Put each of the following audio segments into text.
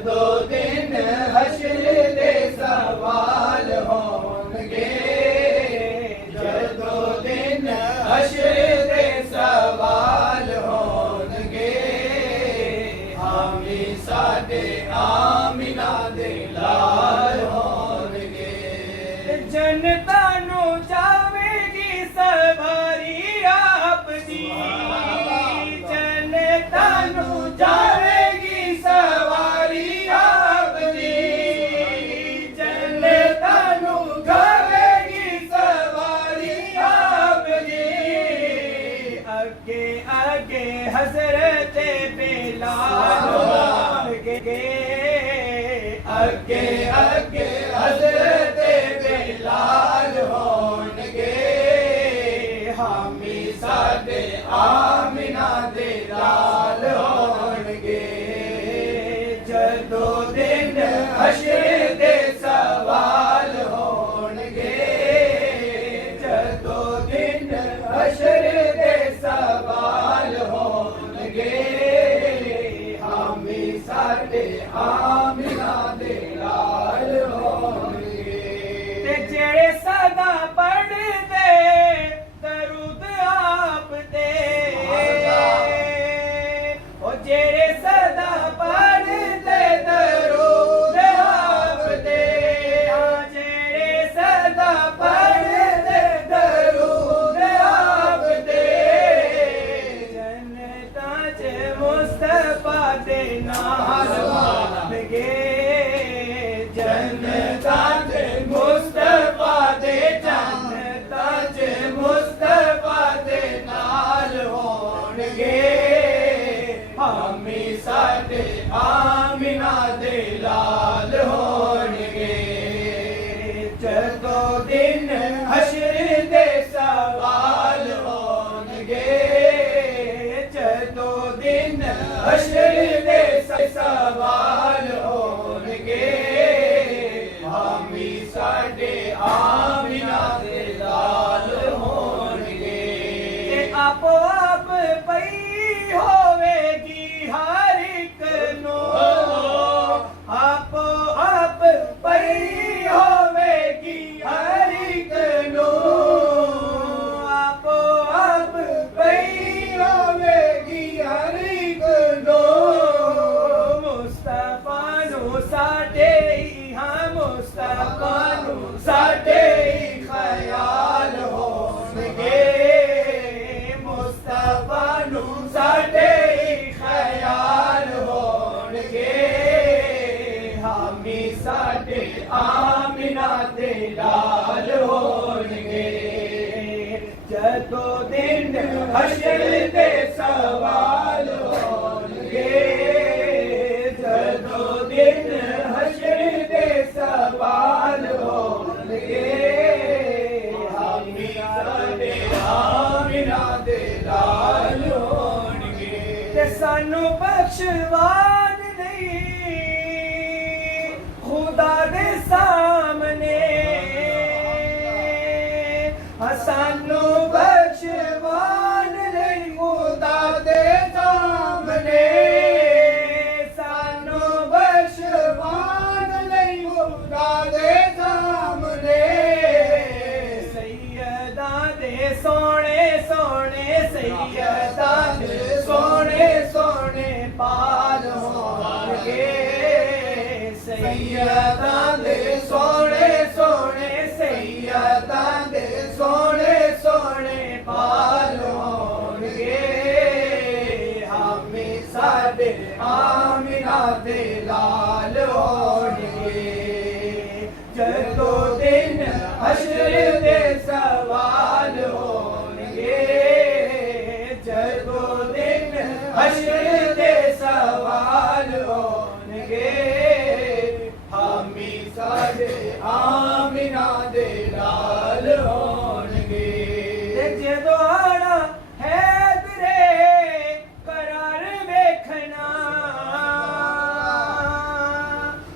ਜਦੋਂ ਦਿਨ ਹਸ਼ਰ ਦੇ ਸਵਾਲ ਹੋਣਗੇ, ਜਦੋਂ ਦਿਨ ਹਸ਼ਰ ਦੇ ਸਵਾਲ ਹੋਣਗੇ, ਹਾਮੀ ਸਾਡੇ ਆਮਿਨਾ ਦੇ ਲਾਲ ਹੋਣਗੇ। ਜਨਤਾ ਨੂੰ ਜਾਵੇਗੀ ਸਵਾਰੀ ਆਪ ਦੀ, ਜਨਤਾ ਨੂੰ ਜਾਵੇਗੀ ਸਵਾਰੀ ਆਪ ਦੀ, ਜਨਤਾ ਨੂੰ ਜਾਵੇਗੀ ਸਵਾਰੀ ਆਪ ਦੀ। ਅੱਗੇ ਅੱਗੇ ਹਜ਼ਰਤ ਬਿਲਾਲ ਹੋਣਗੇ, ਅੱਗੇ ਅੱਗੇ ਹਜ਼ਰਤ ਬਿਲਾਲ ਹੋਣਗੇ, ਹਾਮੀ ਸਾਡੇ ਆਮਿਨਾ ਦੇ ਲਾਲ ਹੋਣਗੇ। ਜਦੋਂ ਦਿਨ ਹਸ਼ਰ ਦੇ ਸਵਾਲ ਹੋਣਗੇ, ਜਦੋਂ ਦਿਨ ਹਸ਼ਰ ਦੇ ਸਵਾਲ ਹੋਣਗੇ, ਹਾਮੀ ਸਾਡੇ ਆਮਿਨਾ ਦੇ ਲਾਲ ਹੋਣਗੇ। ਤੇ ਜਿਹੜੇ ਸਦਾ ਪੜ੍ਹਦੇ ਦਰੂਦ ਆਪ ਤੇ, ਉਹ ਜਿਹੜੇ ਸਦਾ ਪੜ੍ਹਦੇ ਦਰੂਦ ਆਪ ਤੇ, ਜਿਹੜੇ ਸਦਾ ਪੜ੍ਹਦੇ ਦਰੂਦ ਆਪ ਤੇ, ਜੰਨਤਾਂ 'ਚ ਮੁਸਤਫਾ ਦੇ ਨਾਲ ਹੋਣਗੇ, ਜੰਨਤਾਂ 'ਚ ਮੁਸਤਫਾ ਦੇ, ਜੰਨਤਾਂ 'ਚ ਮੁਸਤਫਾ ਦੇ ਨਾਲ ਹੋਣਗੇ, ਹਾਮੀ ਸਾਡੇ ਆਮਿਨਾ ਦੇ ਲਾਲ ਹੋਣਗੇ। ਜਦੋਂ ਦਿਨ ਹਸ਼ਰ ਦੇ ਸਵਾਲ ਹੋਣਗੇ, ਜਦੋਂ ਦਿਨ ਹਸ਼ਰ ਦੇ ਸਵਾਲ ਹੋਣਗੇ, ਹਾਮੀ ਸਾਡੇ ਆਮਿਨਾ ਦੇ ਲਾਲ ਹੋਣਗੇ। ਤੇ ਆਪੋ ਆਪ ਪਈ ਹੋਵੇਗੀ ਹਰ ਇੱਕ ਨੂੰ, ਆਪੋ ਆਪ ਪਈ ਹੋਵੇਗੀ ਹਰ ਇੱਕ ਨੂੰ, ਆਪੋ ਆਪ ਪਈ ਹੋਵੇਗੀ ਹਰ ਇੱਕ ਨੂੰ। ਮੁਸਤਫਾ ਨੂੰ ਸਾਡੇ ਹੀ, ਹਾਂ ਮੁਸਤਫਾ ਨੂੰ ਸਾਡੇ ਹੀ ਖਿਆਲ ਹੋਣਗੇ, ਮੁਸਤਫਾ ਨੂੰ ਸਾਡੇ ਹੀ ਖਿਆਲ ਹੋਣਗੇ, ਹਾਮੀ ਸਾਡੇ ਆਮਿਨਾ ਦੇ ਲਾਲ ਹੋਣਗੇ। ਜਦੋਂ ਦਿਨ ਹਸ਼ਰ ਦੇ ਸਵਾਲ ਹੋਣਗੇ, ਜਦੋਂ ਦਿਨ ਹਸ਼ਰ ਦੇ ਸਵਾਲ ਹੋਣਗੇ, ਹਾਮੀ ਸਾਡੇ ਆਮਿਨਾ ਦੇ ਲਾਲ ਹੋਣਗੇ। ਤੇ ਸਾਨੂੰ ਬਖਸ਼ਵਾਨ ਨਹੀਂ ਖੁਦਾ ਦੇ ਸਾਹਮਣੇ, ਸਾਨੂੰ ਬਖਸ਼ਵਾਨ ਨਹੀਂ ਖੁਦਾ ਦੇ ਸਾਹਮਣੇ, ਸਾਨੂੰ ਬਖਸ਼ਵਾਨ ਨਹੀਂ ਖੁਦਾ ਦੇ ਸਾਹਮਣੇ। ਸੈਯਦਾਂ ਦੇ ਸੋਹਣੇ ਸੋਹਣੇ, ਸੈਯਦਾਂ ਦੇ ਸੋਹਣੇ ਸੋਹਣੇ ਪਾਲ ਹੋਣਗੇ, ਸੈਯਦਾਂ ਦੇ ਸੋਹਣੇ ਸੋਹਣੇ, ਸੈਯਦਾਂ ਦੇ ਸੋਹਣੇ ਸੋਹਣੇ ਪਾਲ ਹੋਣਗੇ, ਹਾਮੀ ਸਾਡੇ ਆਮਿਨਾ ਦੇ ਲਾਲ ਹੋਣਗੇ। ਜਦੋਂ ਦਿਨ ਹਸ਼ਰ ਦੇ ਸਵਾਲ ਹੋਣਗੇ, ਜਦੋਂ ਦਿਨ ਹਸ਼ਰ ਦੇ ਸਵਾਲ ਹੋਣਗੇ, ਹਾਮੀ ਸਾਡੇ ਆਮਿਨਾ ਦੇ ਲਾਲ ਹੋਣਗੇ। ਤੇ ਜਦੋਂ ਆਣਾ ਹੈਦਰੇ ਕਰਾਰ ਵੇਖਣਾ,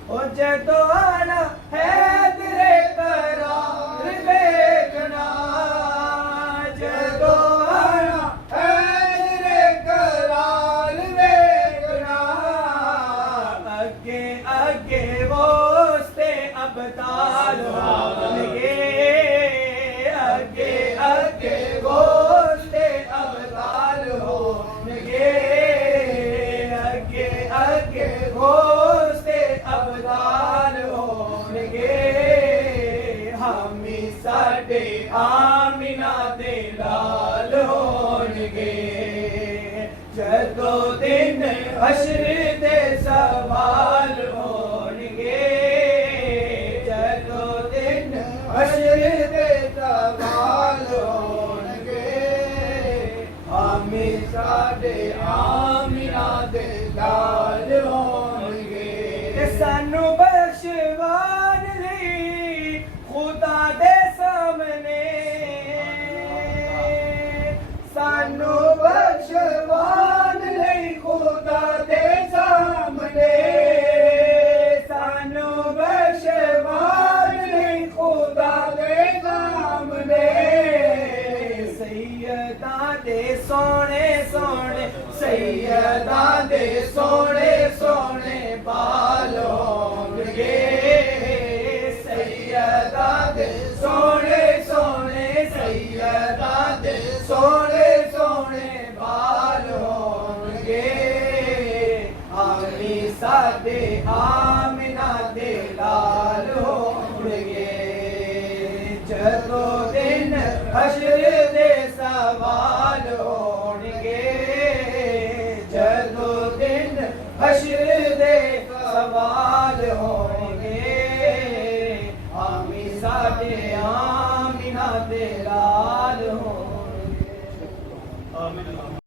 ਉਹ ਜਦੋਂ ਆਣਾ ਹੈਦਰੇ ਕਰਾਰ ਵੇਖਣਾ, ਜਦੋਂ ਆਣਾ ਹੈਦਰੇ ਕਰਾਰ ਵੇਖਣਾ, ਅੱਗੇ अगे वोस्ते अबताल होंगे अगे अगे वोस्ते अबताल होंगे अगे अगे वोस्ते अबताल होंगे हामी साडे आमिना दे लाल होंगे जदों दिन हशर दे सवाल होंगे जदों दिन हशर दे सवाल होंगे हामी साडे आमिना दे लाल होंगे ते सानू बख्शवान लई खुदा दे सामने सानू बख्शवान लई खुदा दे सामने सानू बख्शवान लई खुदा दे सामने सैयदा दे सोने सोने सैयदा दे सोने सोने बाल होंगे सैयदा दे सोने सोने सैयदा दे सोने सोने बाल होंगे हामी साडे आमिना दे लाल होंगे जदों दिन हशर दे सवाल हो